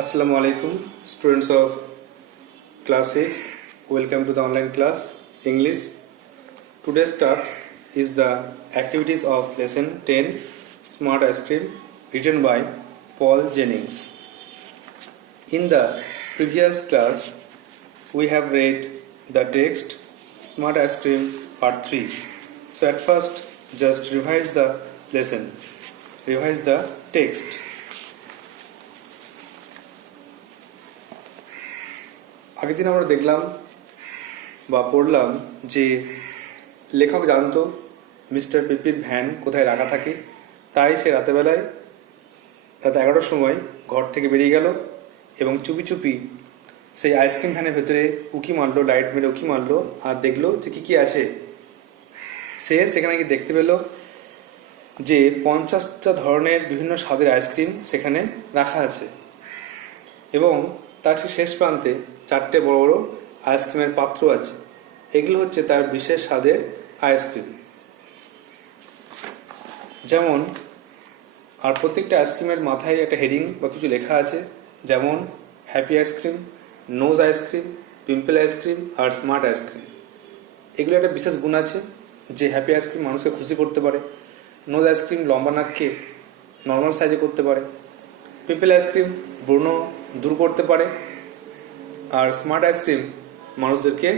Assalamu alaikum, students of class 6. Welcome to the online class English. Today's task is the activities of lesson 10 Smart Ice Cream, written by Paul Jennings. In the previous class, we have read the text Smart Ice Cream part 3. So at first, just revise the lesson, revise the text. আগের দিন আমরা দেখলাম বা পড়লাম যে লেখক জানতো মিস্টার পিপির ভ্যান কোথায় রাখা থাকে, তাই সে রাত 11টার সময় ঘর থেকে বেরিয়ে গেল এবং চুপি চুপি সেই আইসক্রিম ভ্যানের ভেতরে উকি মারলো, লাইট মেরে উকি মারলো আর দেখলো যে কী আছে। সে সেখানে গিয়ে দেখতে পেল যে 50টা ধরনের বিভিন্ন স্বাদের আইসক্রিম সেখানে রাখা আছে এবং তার শেষ প্রান্তে 4টে বড় বড় আইসক্রিমের পাত্র আছে। এগুলো হচ্ছে তার বিশেষ স্বাদের আইসক্রিম। যেমন আর প্রত্যেকটা আইসক্রিমের মাথায় একটা হেডিং বা কিছু লেখা আছে, যেমন happy ice cream, nose ice cream, pimple ice cream আর স্মার্ট আইসক্রিম। এগুলো একটা বিশেষ গুণ আছে যে হ্যাপি আইসক্রিম মানুষকে খুশি করতে পারে, নোজ আইসক্রিম লম্বা নাককে নর্মাল সাইজে করতে পারে, পিম্পল আইসক্রিম ব্রণ দূর করতে পারে আর স্মার্ট আইসক্রিম মানুষদেরকে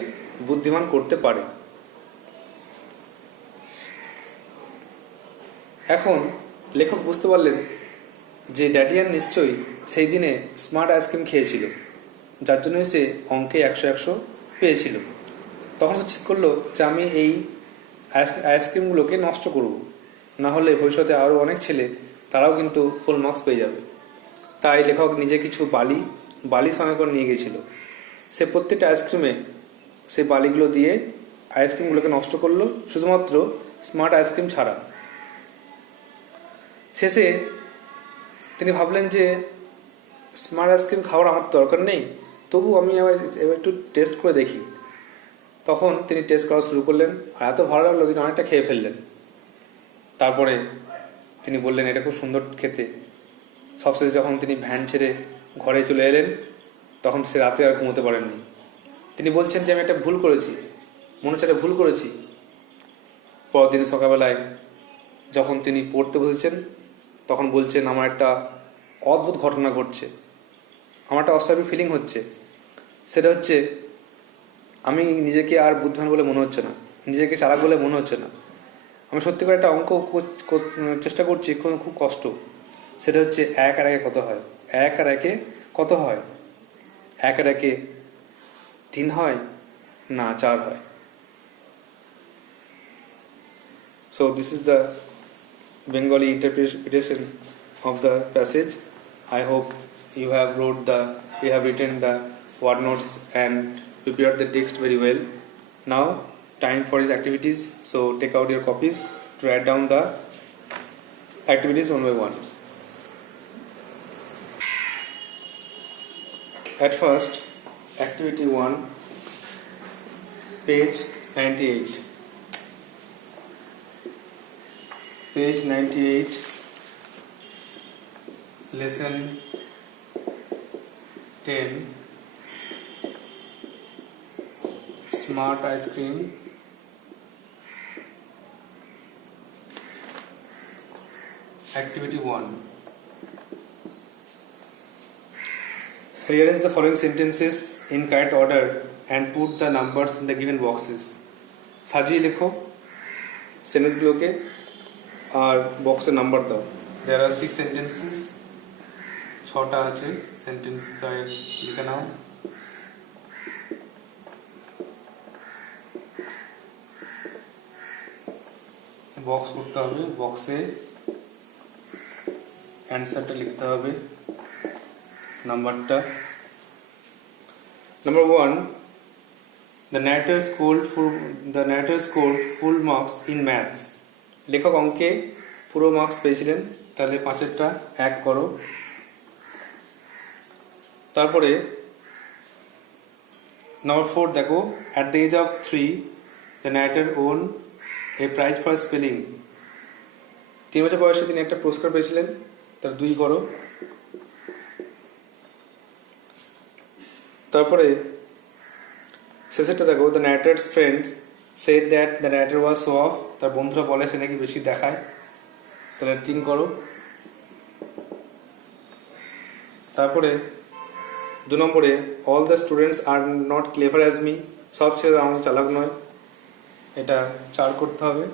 বুদ্ধিমান করতে পারে। এখন লেখক বুঝতে পারলেন যে ড্যাডিয়ান নিশ্চয়ই সেই দিনে স্মার্ট আইসক্রিম খেয়েছিল, যার জন্য সে অঙ্কে 100 পেয়েছিল। তখন সে ঠিক করলো যে আমি এই আইসক্রিমগুলোকে নষ্ট করব, না হলে ভবিষ্যতে আরও অনেক ছেলে তারাও কিন্তু ফুল মার্কস পেয়ে যাবে। তাই লেখক নিজে কিছু বালি সঙ্গে করে নিয়ে গেছিল। সে প্রত্যেকটা আইসক্রিমে সেই বালিগুলো দিয়ে আইসক্রিমগুলোকে নষ্ট করলো, শুধুমাত্র স্মার্ট আইসক্রিম ছাড়া। শেষে তিনি ভাবলেন যে স্মার্ট আইসক্রিম খাওয়ার আমার দরকার নেই, তবু আমি এবার একটু টেস্ট করে দেখি। তখন তিনি টেস্ট করা শুরু করলেন আর এত ভালো লাগলো তিনি অনেকটা খেয়ে ফেললেন। তারপরে তিনি বললেন এটা খুব সুন্দর খেতে। সবশেষে যখন তিনি ভ্যান ছেড়ে ঘরে চলে এলেন তখন সে রাতে আর ঘুমোতে পারেননি। তিনি বলছেন যে আমি একটা ভুল করেছি, মনে হচ্ছে একটা ভুল করেছি। পরদিন সকালবেলায় যখন তিনি পড়তে বসেছেন তখন বলছেন আমার একটা অদ্ভুত ঘটনা ঘটছে, আমার একটা অস্বাভাবিক ফিলিং হচ্ছে। সেটা হচ্ছে আমি নিজেকে আর বুদ্ধিমান বলে মনে হচ্ছে না, নিজেকে চালাক বলে মনে হচ্ছে না। আমি সত্যি করে একটা অঙ্ক চেষ্টা করছি, খুব কষ্ট। সেটা হচ্ছে 1 আর 1 কত হয়, 1 আর 1 কত হয়, 1 আর 1 3 হয় না 4 হয়। So this is the Bengali interpretation of the passage. I hope you have written the word notes and prepared the text very well. Now time for his activities. So take out your copies to write down the activities one by one. At first, activity 1, page 98. Page 98, lesson 10, smart ice cream. Activity 1. Rearrange the following sentences in correct order and put the numbers in the given boxes. সাজিয়ে লেখো সেন্টেন্সগুলোকে আর বক্সে নাম্বার দাও। There are 6 sentences, 6টা আছে সেন্টেন্স, তাই লিখে নাও। বক্স করতে হবে, বক্সে অ্যান্সারটা লিখতে হবে, নাম্বারটা। Number 1, the narrator scored full marks in maths. লেখক অঙ্কে পুরো মার্কস পেয়েছিলেন, তাহলে 5-এরটা 1 করো। তারপরে Number 4 দেখো, at the age of 3 the narrator won a prize for spelling. 3 বছর বয়সে তিনি একটা পুরস্কার পেয়েছিলেন, তার 2 করো। তারপরে শেষেরটা দেখো, the narrator's friends said that the narrator was show off, তার বন্ধুরা বলে সে নাকি বেশি দেখায়। তাহলে থিঙ্ক করো। তারপরে 2 নম্বরে, all the students are not clever as me, সব ছেলেরা আমাদের চালাক নয়। এটা 4 করতে হবে।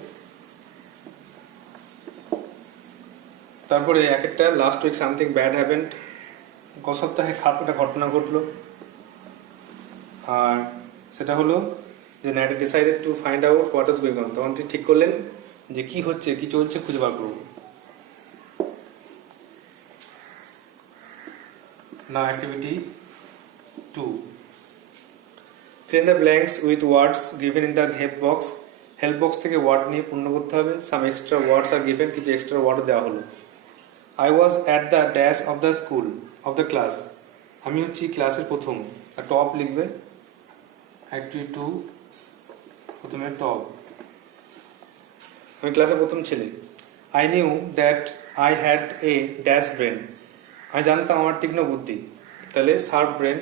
তারপরে একটা, last week something bad happened, গত সপ্তাহে খারাপ একটা ঘটনা ঘটলো। আর সেটা হলো যে narrator decided to find out what was going on, তখন তিনি ঠিক করলেন যে কি হচ্ছে, কি চলছে খুঁজে বার করবো। Now activity 2. Fill in the blanks with words given in the help box. Help box থেকে ওয়ার্ড নিয়ে পূর্ণ করতে হবে। Some extra words are given, কিছু এক্সট্রা ওয়ার্ড দেওয়া হলো। I was at the dash of the school of the class. আমি হচ্ছি ক্লাসের প্রথম। টপ লিখবে। Activity 2 প্রথমে টপ, আমি ক্লাসের প্রথম ছেলে। I knew that I had a dash brain. আমি জানতাম আমার তীক্ষ্ণ বুদ্ধি, তাহলে শার্প ব্রেন।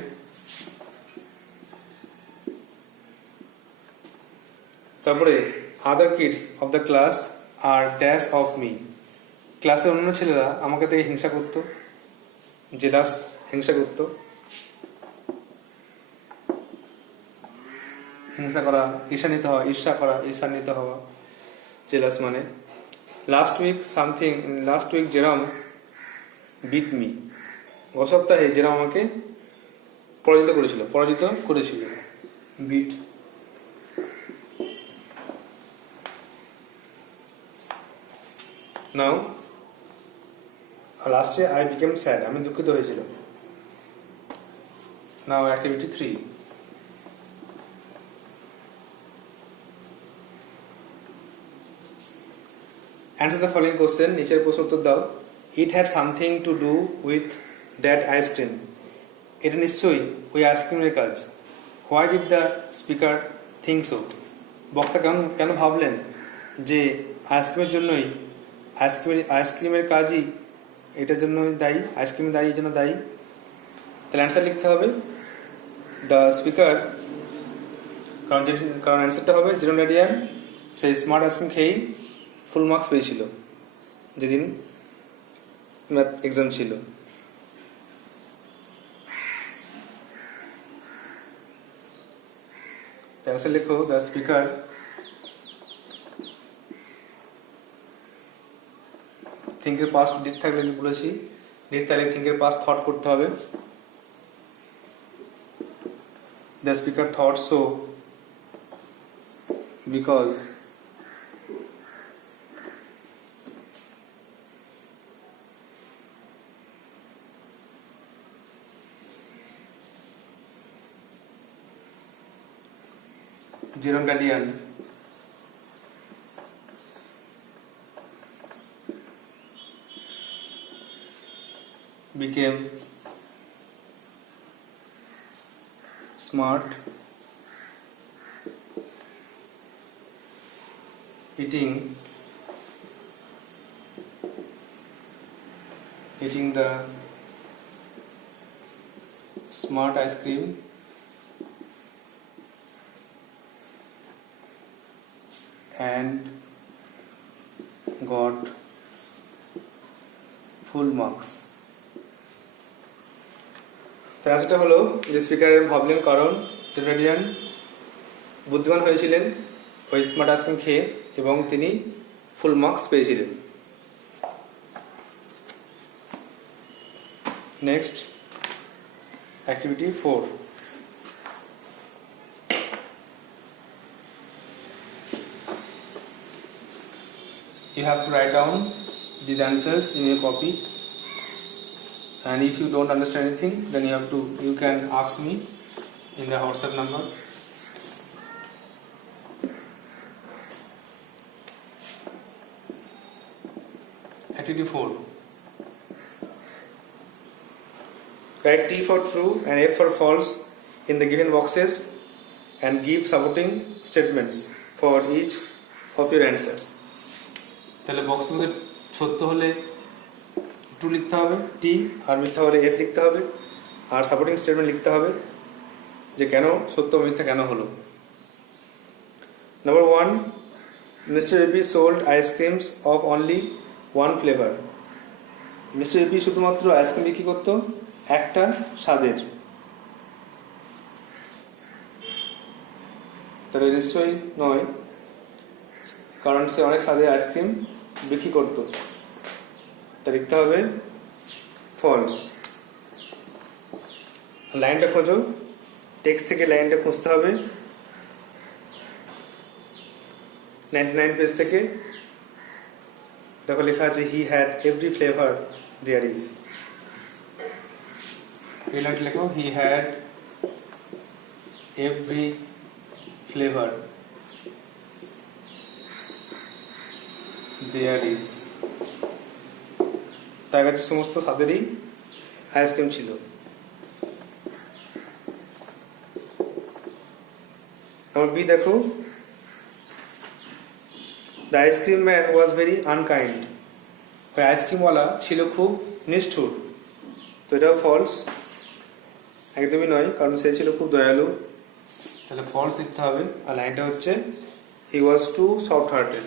তারপরে other kids of the class আর ড্যাশ অফ মি, ক্লাসের অন্য ছেলেরা আমাকে থেকে হিংসা করত, জেলাস, হিংসা করত। হিংসা করা, ঈর্ষান্বিত হওয়া, ঈর্ষা করা, ঈর্ষান্বিত হওয়া, জেলাস মানে। লাস্ট উইক জেরম বিট মি, গত সপ্তাহে যেরকম আমাকে পরাজিত করেছিল, বিট। নাও লাস্টে আই বিকেম স্যাড, আমি দুঃখিত হয়েছিল। Now activity 3. Answer the following question, নিচের প্রশ্ন উত্তর দাও। It had something to do with that ice cream. এটা নিশ্চয়ই ওই আইসক্রিমের কাজ। Why did the speaker think so? বক্তা কেন ভাবলেন যে আইসক্রিমের জন্যই, আইসক্রিমের কাজই এটার জন্যই দায়ী, আইসক্রিম দায়ী, এই জন্য দায়ী। তাহলে অ্যান্সার লিখতে হবে দ্য স্পিকার, কারণ অ্যান্সারটা হবে জেরম রেডিয়ান সেই স্মার্ট আইসক্রিম খেয়েই ফুল মার্কস পেয়েছিল যেদিন ম্যাথ এক্সাম ছিল। অ্যান্সার লিখো দ্য স্পিকার থিঙ্কের পাস্ট ডিড থাকলে আমি বলেছি, ডিড থাকলে থিঙ্কের পাস্ট থট করতে হবে। The speaker thought so because Jerome Gallian became smart eating the smart ice cream and got full marks. তো আজটা হলো যে স্পিকারের ভাবলেন কারণ রেডিয়ান বুদ্ধিমান হয়েছিলেন ওই স্মার্ট আইসক্রিম খেয়ে এবং তিনি ফুল মার্কস পেয়েছিলেন। Next activity 4. You have to write down these answers in your copy, and if you don't understand anything, then you can ask me in the WhatsApp number. Activity 4. Write T for true and F for false in the given boxes and give supporting statements for each of your answers. তাহলে বক্সের মধ্যে সত্য হলে ট্রু লিখতে হবে টি, আর মিথ্যা হলে এফ লিখতে হবে, আর সাপোর্টিং স্টেটমেন্ট লিখতে হবে যে কেন সত্য মিথ্যা কেন হলো। Number 1, mister AP sold ice creams of only one flavour. Mister AP শুধুমাত্র আইসক্রিম বিক্রি করতো একটা স্বাদের। তাহলে নিশ্চয়ই নয়, কারণ সে অনেক স্বাদের আইসক্রিম বিক্রি করতো। তা লিখতে হবে ফলস। লাইনটা খোঁজো, টেক্সট থেকে লাইনটা খুঁজতে হবে 99 পেজ থেকে। দেখো লেখা আছে he had every flavour there is. এই লাইনটা লেখো he had every flavour there is. তার কাছে সমস্ত স্বাদেরই আইসক্রিম ছিল। আমার বি দেখো, the ice cream man was very unkind. ওই আইসক্রিমওয়ালা ছিল খুব নিষ্ঠুর। তো এটাও ফলস, একদমই নয়, কারণ সে ছিল খুব দয়ালু। তাহলে ফলস লিখতে হবে। আর লাইনটা হচ্ছে he was too soft hearted.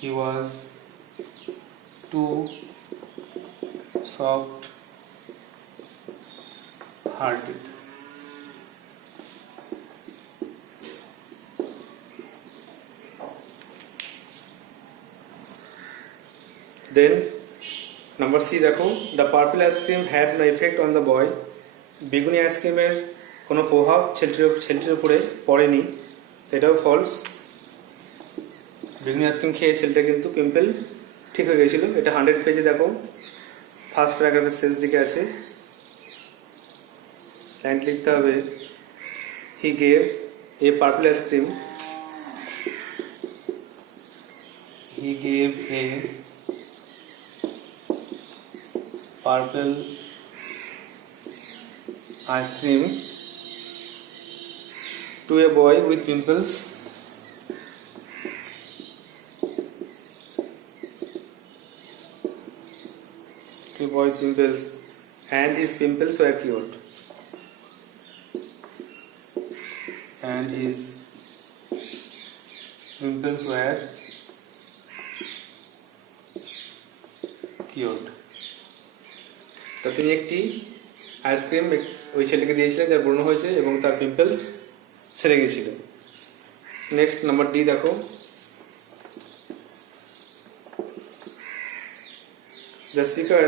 He was too soft hearted. Then number C দেখো, the purple ice cream had no effect on the boy. বেগুনি আইসক্রিমের কোনো প্রভাব ছেলেটির উপরে পড়েনি। এটাও ফলস। বেগুনি আইসক্রিম খেয়ে ছেলেটা কিন্তু পিম্পল ঠিক হয়ে গেছিলো। এটা 100 পেজে দেখো, ফার্স্ট প্যারাগ্রাফের শেষ দিকে আছে। লাইন লিখতে হবে he gave a purple ice cream, he gave a purple ice cream to a boy with pimples, and his pimples were cured. And his pimples were cured. তো তিনি একটি আইসক্রিম ওই ছেলেকে দিয়েছিলেন যার ব্রণ হয়েছে এবং তার পিম্পলস সেরে গেছিল। নেক্সট নাম্বার ডি দেখো, the speaker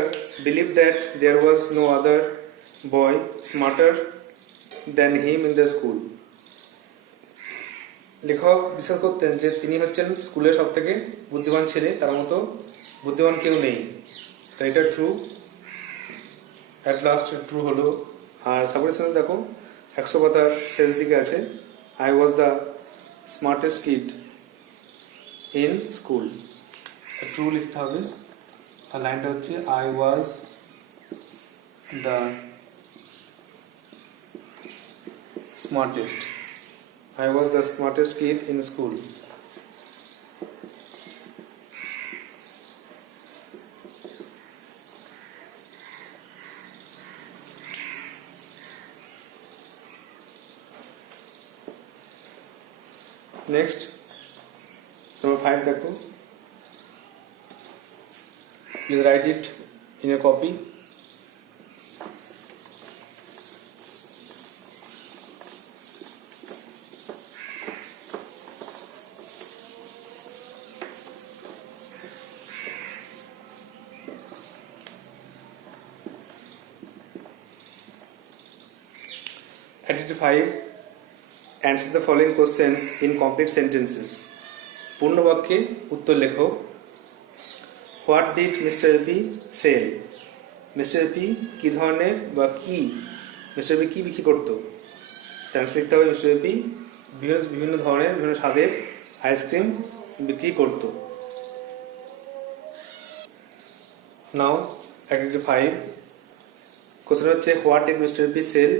believe that there was no other boy smarter than him in the school. লেখক বিশ্বাস করতেন যে তিনি হচ্ছেন স্কুলের সব থেকে বুদ্ধিমান ছেলে, তার মতো বুদ্ধিমান কেউ নেই। তো এটা ট্রু, অ্যাট লাস্ট ট্রু হলো। আর সাবরিশনে দেখো 100 পাতার শেষ দিকে আছে I was the smartest kid in school. True লিখতে হবে। আর লাইনটা হচ্ছে I was the smartest, I was the smartest kid in school. Next number 5 देखो, please write it in a copy. Activity 5, answer the following questions in complete sentences. पूर्ण वाक्ये उत्तर लिखो। What did Mr. P sell? Mr. P কি ধরনের বা কি Mr. P কি বিক্রি করতো? চান্স লিখতে হবে Mr. P বিভিন্ন ধরনের বিভিন্ন স্বাদের আইসক্রিম বিক্রি করতো। Now activity 5, কোশ্চেন হচ্ছে What did Mr. P sell?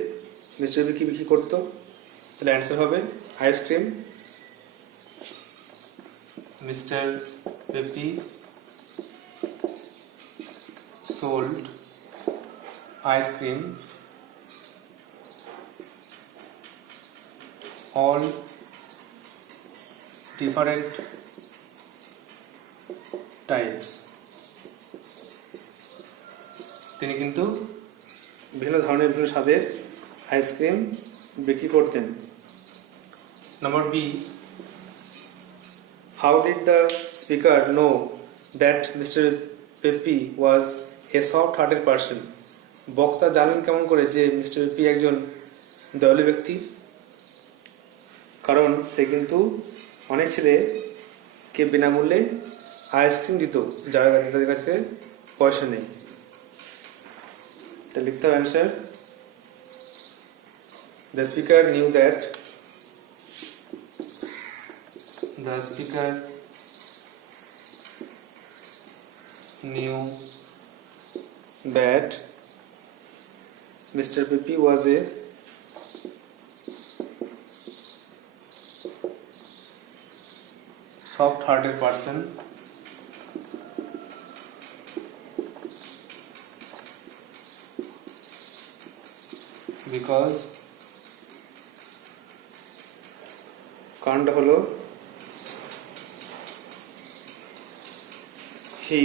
Mr. P কি বিক্রি করতো? তাহলে অ্যান্সার হবে ice cream. Mister peppy sold ice cream all different types. তিনি কিন্তু বিভিন্ন ধরনের বিভিন্ন স্বাদের আইসক্রিম বিক্রি করতেন। Number B, how did the speaker know that mister Peppy was a soft hearted person? বক্তা জানলেন কেমন করে যে মিস্টার পেপি একজন দয়ালু ব্যক্তি? কারণ সে কিন্তু অনেক ছেলেকে বিনামূল্যে আইসক্রিম দিত যাদের কাছে পয়সা নেই। তো লিখতে হবে answer, the speaker knew that Mr. Pepe was a soft-hearted person because কারণটা হলো he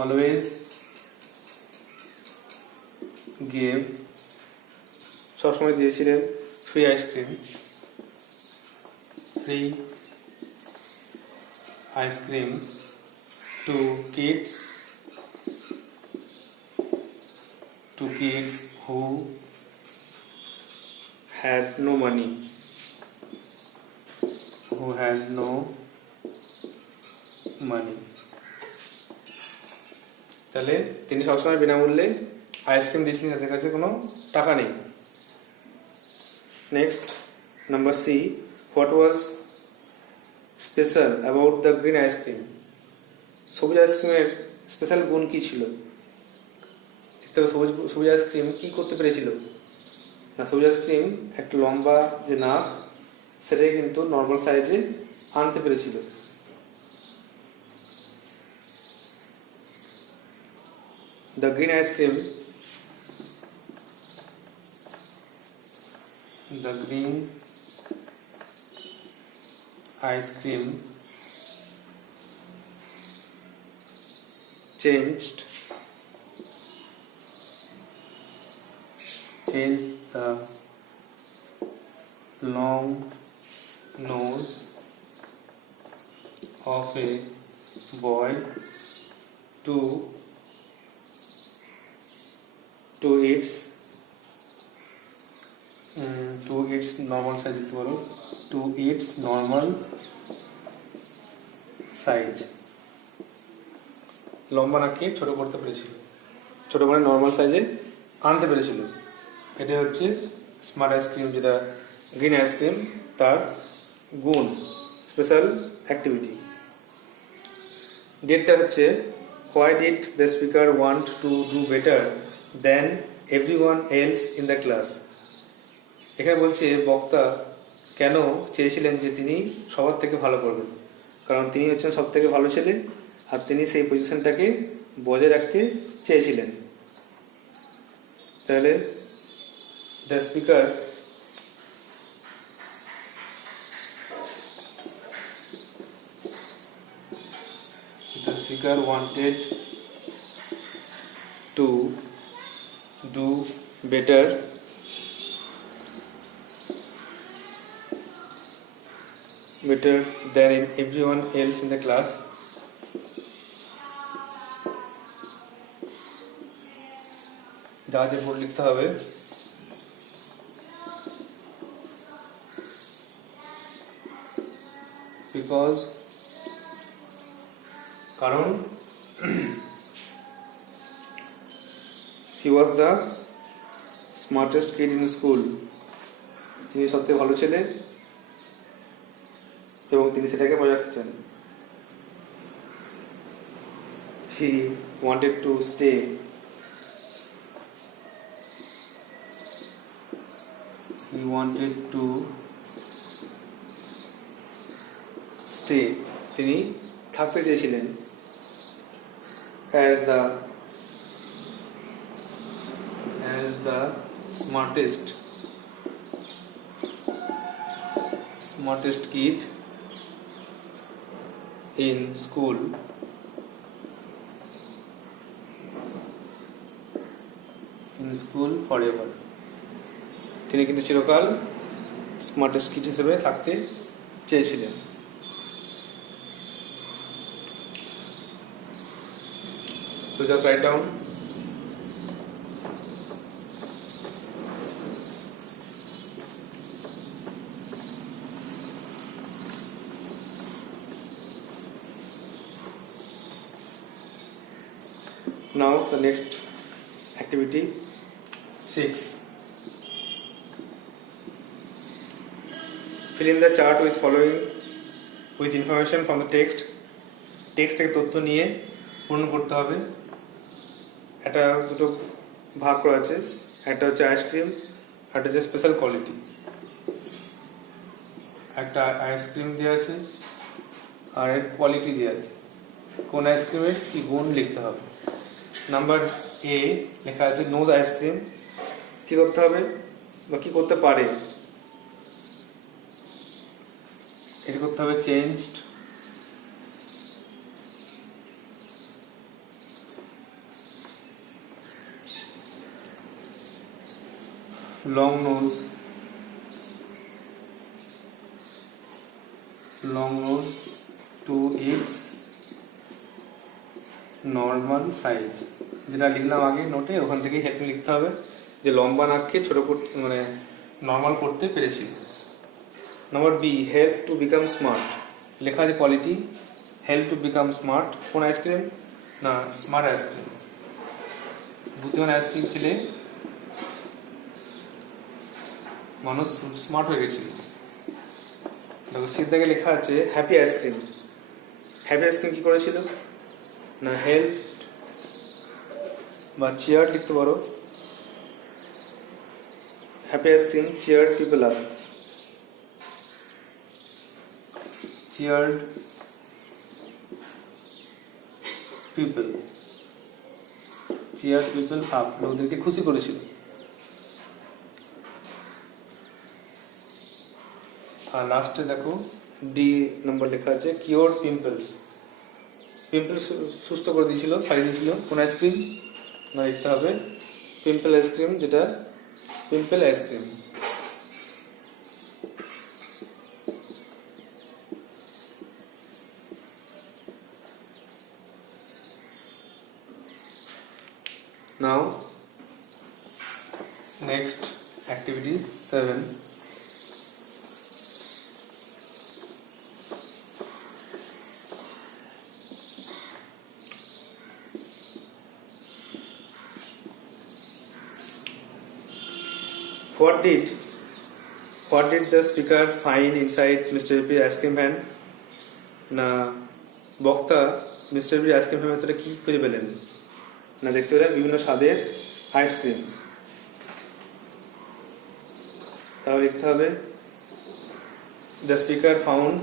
always gave, সবসময় দিয়েছিলেন free ice cream to kids who had no money, তাহলে তিনি সবসময় বিনামূল্যে আইসক্রিম দিয়েছিলেন যাদের কাছে কোনো টাকা নেই। Next, number C, what was special about the green ice cream? সবুজ আইসক্রিমের স্পেশাল গুণ কি ছিল? সবুজ আইসক্রিম কি করতে পেরেছিল? না, সবুজ আইসক্রিম একটা লম্বা যে নাক সেটাই কিন্তু নর্মাল সাইজে আনতে পেরেছিল। The green ice cream changed the long nose of a boy to its normal size, to its normal size, লম্বা নাককে ছোট করতে পেরেছিল, ছোট করে নর্মাল সাইজে আনতে পেরেছিল। এটা হচ্ছে স্মার্ট আইসক্রিম, যেটা গ্রিন আইসক্রিম, তার গুণ, স্পেশাল অ্যাক্টিভিটি। ডেটটা হচ্ছে, why did the speaker want to do better then everyone else in the class? এখানে বলছে বক্তা কেন চেয়েছিলেন যে তিনি সবার থেকে ভালো করবেন, কারণ তিনি হচ্ছেন সব থেকে ভালো ছেলে আর তিনি সেই পজিশনটাকে বজায় রাখতে চেয়েছিলেন। তাহলে the speaker wanted to do better than everyone else in the class জাহাজের বোর্ড লিখতে হবে। বিকজ, কারণ he was the smartest kid in school, তিনি সবথেকে ভালো ছেলে এবং তিনি সেটাকে বজায় রাখতে চান। he wanted to stay তিনি থাকতে চেয়েছিলেন as the as the smartest kid in school forever. তিনি কিন্তু চিরকাল স্মার্টেস্ট কিড হিসেবে থাকতে চেয়েছিলেন। So just write down. Now the next activity 6. Fill in the chart with information from the text. Text থেকে তথ্য নিয়ে পূরণ করতে হবে। এটা দুটো ভাগ করা আছে, একটা হচ্ছে আইসক্রিম, একটা হচ্ছে স্পেশাল কোয়ালিটি। একটা আইসক্রিম দেওয়া আছে আর এর কোয়ালিটি দেওয়া আছে, কোন আইসক্রিমের কি গুণ লিখতে হবে। নাম্বার এ লেখা আছে নোজ আইসক্রিম, কি করতে হবে বা কি করতে পারে, এটা করতে হবে changed. long nose to its normal size, যেটা লিখলাম আগে নোটে, ওখান থেকেই হেল্পিং লিখতে হবে যে লম্বা নাককে ছোট করতে মানে নর্মাল করতে পেরেছি। Number be help to become smart, লেখা আছে quality, help to become smart, কোন আইসক্রিম না স্মার্ট আইসক্রিম। বুদ্ধিমান আইসক্রিম খেলে মানুষ স্মার্ট হয়ে গেছিল। দেখো সিদ্ধাকে লেখা আছে হ্যাপি আইসক্রিম, হ্যাপি আইসক্রিম কি করেছিল না হেল্প বা চেয়ার লিখতে পারো। Happy ice cream chaired people up, chaired people up, লোকদেরকে খুশি করেছিল। আর লাস্টে দেখো ডি নাম্বার লেখা আছে কিওর পিম্পলস, পিম্পলস সুস্থ করে দিয়েছিল, সারিয়ে দিয়েছিল। কোন আইসক্রিম না লিখতে হবে পিম্পল আইসক্রিম, যেটা pimple ice cream. Now next activity 7. What did the speaker find inside Mr. B's ice cream van? না বক্তা মিস্টার বির আইসক্রিম ভ্যানের ভিতরে কি খুঁজে পেলেন না দেখতে পেলেন বিভিন্ন স্বাদের আইসক্রিম। তাহলে লিখতে হবে the speaker found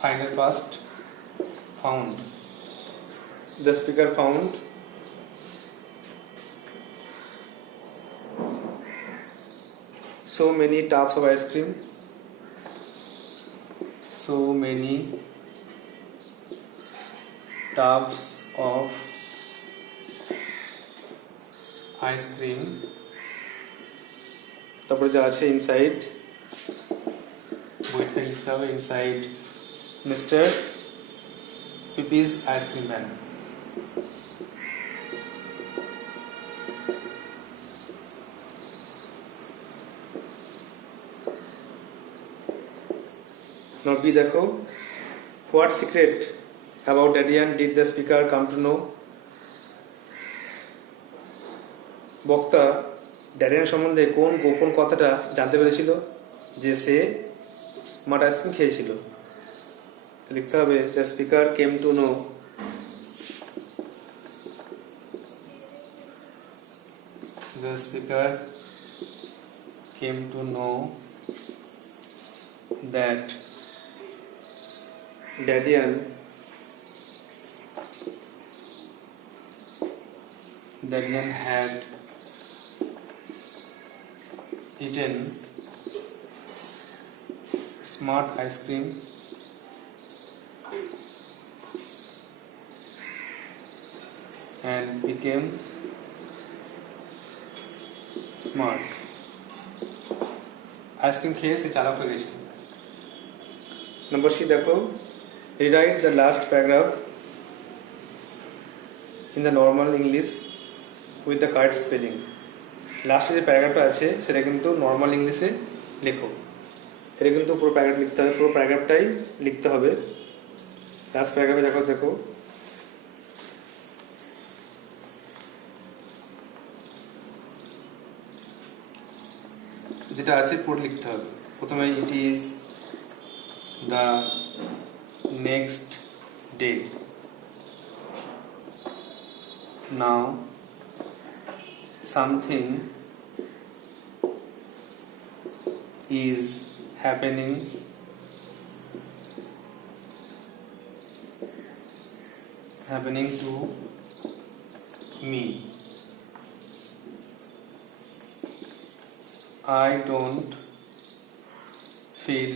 final past found, the speaker found so many tubs of ice cream, so many tubs of ice cream, তারপরে যা আছে ইনসাইড বইটা লিখতে হবে inside mister Pippi's ice cream van. Now B দেখো what secret about Adrian did the speaker come to know? বক্তা ড্যারিয়ান সম্বন্ধে কোন গোপন কথাটা জানতে পেরেছিল যে সে স্মার্ট আইসক্রিম খেয়েছিল। লিখতে হবে the speaker came to know the speaker came to know that Dadian Darian had eaten smart ice cream and became smart. Ice cream খেয়ে সে চালাক হয়ে গেছিল। নম্বর সি দেখো, rewrite the last paragraph in the normal English with the correct spelling. লাস্টে যে প্যারাগ্রাফটা আছে সেটা কিন্তু নর্মাল ইংলিশে লেখো। এটা কিন্তু পুরো প্যারাগ্রাফ লিখতে হবে, পুরো প্যারাগ্রাফটাই লিখতে হবে। লাস্ট প্যারাগ্রাফে দেখো যেটা আছে পুরো লিখতে হবে। প্রথমে it is the next day, now something is happening to me. I don't feel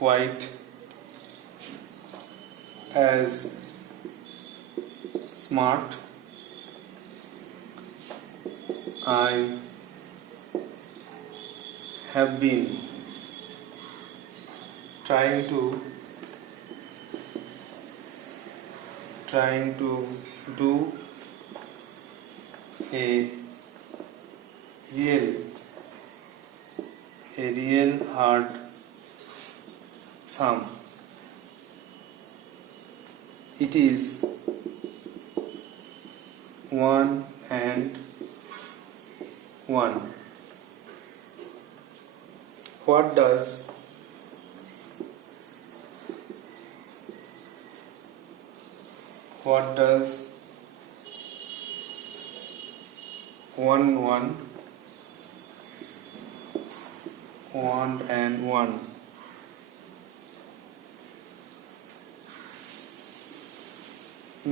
quite as smart. I have been trying to do a real hard sum. It is 1 and 1. What does 1 and 1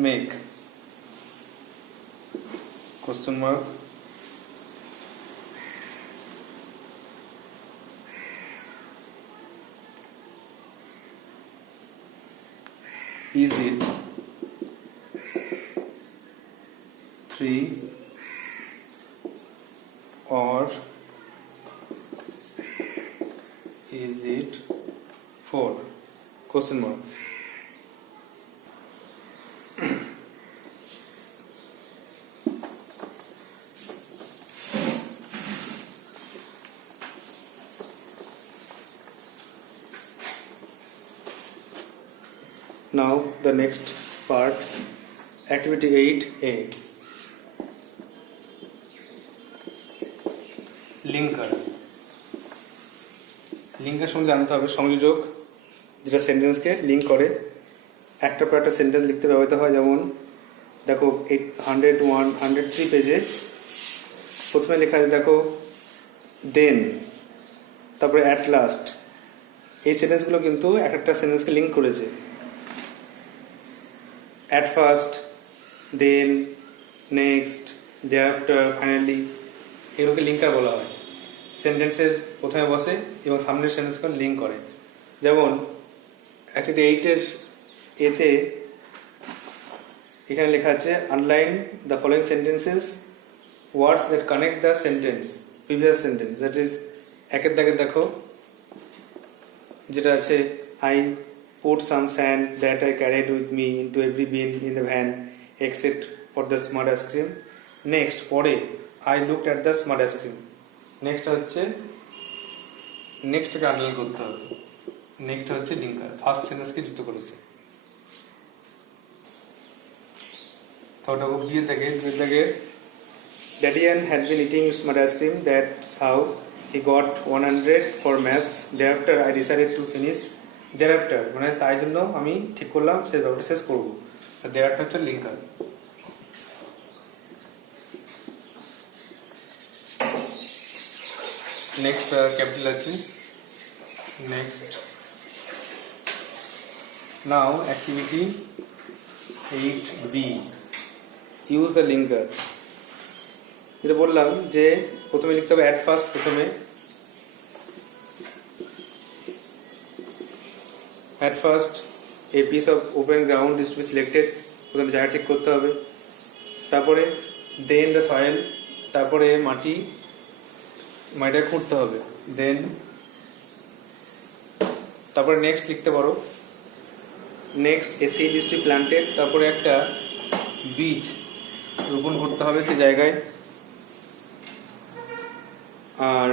make? Question mark. Is it 3 or is it 4? Question mark. Now the next part, activity 8A. Linker. লিঙ্কের সঙ্গে জানতে হবে সংযোজক, যেটা সেন্টেন্সকে লিঙ্ক করে। একটা পর একটা সেন্টেন্স লিখতে ব্যবহৃত হয়। যেমন দেখো 103 পেজে প্রথমে লেখা আছে দেখো দেন, তারপরে অ্যাট লাস্ট। এই সেন্টেন্সগুলো কিন্তু এক একটা সেন্টেন্সকে লিঙ্ক করেছে। At first, then, next, thereafter, finally, এগুলোকে লিঙ্কার বলা হয়। সেন্টেন্সের প্রথমে বসে এবং সামনের সেন্টেন্সকে লিঙ্ক করে। যেমন অ্যাক্টিভিটি 8-এর এতে এখানে লেখা আছে underline the following sentences words that connect the sentence previous sentence. That is একের দাগে দেখো যেটা আছে I put some sand that I carried with me into every bin in the van except for the smart ice cream. Next, পরে I looked at the smart ice cream. Next হচ্ছে নেক্সটকে আনলাইন করতে হবে। নেক্সট হচ্ছে লিঙ্কার, ফার্স্ট সেন্টেন্সকে যুক্ত করেছে। তো ওটা বিয়ের দাগে Dadian had been eating smart ice cream. That's how he got 100 for maths. Thereafter I decided to finish. Thereafter মানে তাই জন্য আমি ঠিক করলাম সে ব্যাপারটা শেষ করবো। thereafter হচ্ছে লিঙ্কার। নেক্সট ক্যাপিটাল আছে next. Now activity 8b use the linker. যেটা বললাম যে প্রথমে লিখতে হবে অ্যাট ফার্স্ট, প্রথমে at first a piece of open ground is to be selected, প্রথমে জায়গা ঠিক করতে হবে। তারপরে দেন দ্য সয়েল, তারপরে মাটিটা খুঁড়তে হবে। দেন তারপরে নেক্সট লিখতে পারো next a seed is to be planted, তারপরে একটা বীজ রোপণ করতে হবে সেই জায়গায়। আর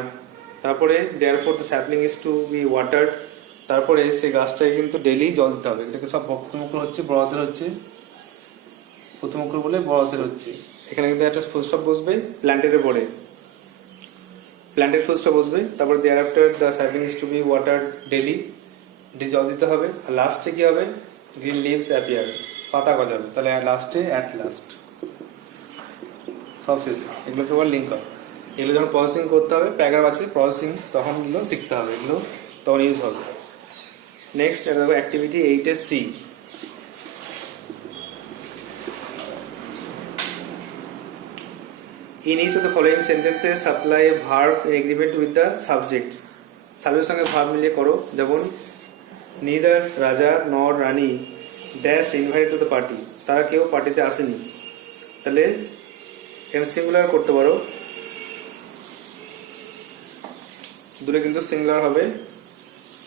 তারপরে therefore the sapling is to be watered, তারপরে সেই গাছটাকে কিন্তু ডেইলি জল দিতে হবে। এটাকে সব প্রথম অক্ষর হচ্ছে বড় হাতের হচ্ছে, প্রথম অক্ষর বলে বড় হাতের হচ্ছে। এখানে কিন্তু একটা ফুল স্টপ বসবে প্ল্যান্টেডের পরে, প্ল্যান্টেড ফুল স্টপ বসবে। তারপরে thereafter the sapling is to be watered daily, জল দিতে হবে। আর লাস্টে কি হবে, গ্রিন লিভস অ্যাপিয়ার, পাতা গজাবে। তাহলে লাস্টে অ্যাট লাস্ট, সব শেষে এগুলোকে আবার লিঙ্ক হবে। এগুলো যখন প্রসেসিং করতে হবে, প্যারাগ্রাফ আছে প্রসেসিং, তখন এগুলো শিখতে হবে, এগুলো তখন ইউজ হবে। নেক্সট এটা দেখো activity 8 C. In each of the following sentences supply a verb in agreement with the subject. সাবজেক্টের সঙ্গে ভার্ব মিলিয়ে করো। যেমন neither Raja nor Rani dash invited to the party, তারা কেউ পার্টিতে আসেনি। তাহলে এখানে সিঙ্গুলার করতে পারো, দূরে কিন্তু সিঙ্গুলার হবে,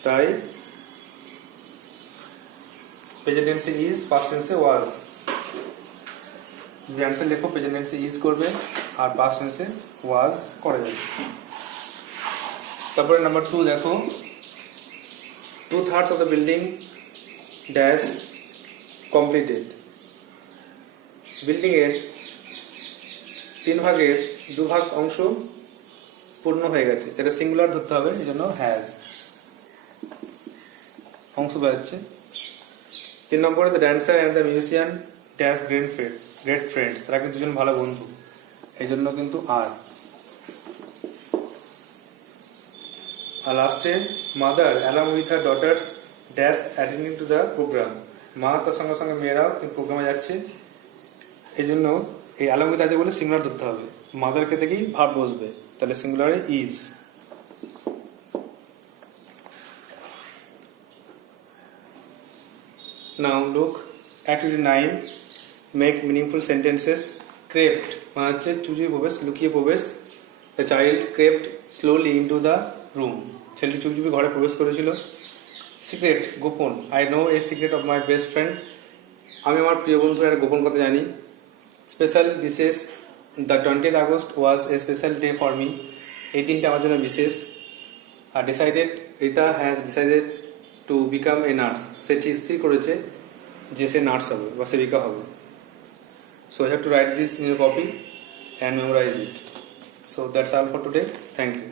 তাই প্রেজেন্ট টেন্সে ইজ, পাস্ট টেন্সে ওয়াজ। যদি অ্যান্সার লেখো প্রেজেন্ট টেন্সে ইজ করবে আর পাস্ট টেন্সে ওয়াজ করা যাবে। তারপরে নাম্বার 2 দেখো 2/3 of the building dash completed. Building এর 3 ভাগের 2 ভাগ অংশ পূর্ণ হয়ে গেছে, এটা সিঙ্গুলার ধরতে হবে, এই জন্য হ্যাজ অংশ বোঝাচ্ছে। 3 নম্বরে the dancer and the musician dash great friends, তারা কিন্তু দুজন ভালো বন্ধু, এই জন্য কিন্তু আর লাস্টে mother along with her daughters dash attending to the programme, মা তার সঙ্গে সঙ্গে মেয়েরাও প্রোগ্রামে যাচ্ছে, এই জন্য এই অ্যালং উইথ আছে বলে সিঙ্গুলার ধরতে হবে। মাদারকে থেকেই ভার্ব বসবে, তাহলে সিঙ্গুলারে is. Now look activity 9, make meaningful sentences. Crept মানে হচ্ছে চুরিয়ে প্রবেশ, লুকিয়ে প্রবেশ। The child crept slowly into the room, ছেলেটি চুপি চুপি ঘরে প্রবেশ করেছিল। সিক্রেট গোপন, I know a secret of my best friend, আমি আমার প্রিয় বন্ধুর একটা গোপন কথা জানি। স্পেশাল বিশেষ, The 20th August was a special day for me, এই দিনটা আমার জন্য বিশেষ। আর decided, Rita has decided to become a nurse, সে ঠিক স্থির করেছে যে সে নার্স হবে বা সেবিকা হবে। So you have to write this in your copy and memorise it. So that's all for today, thank you.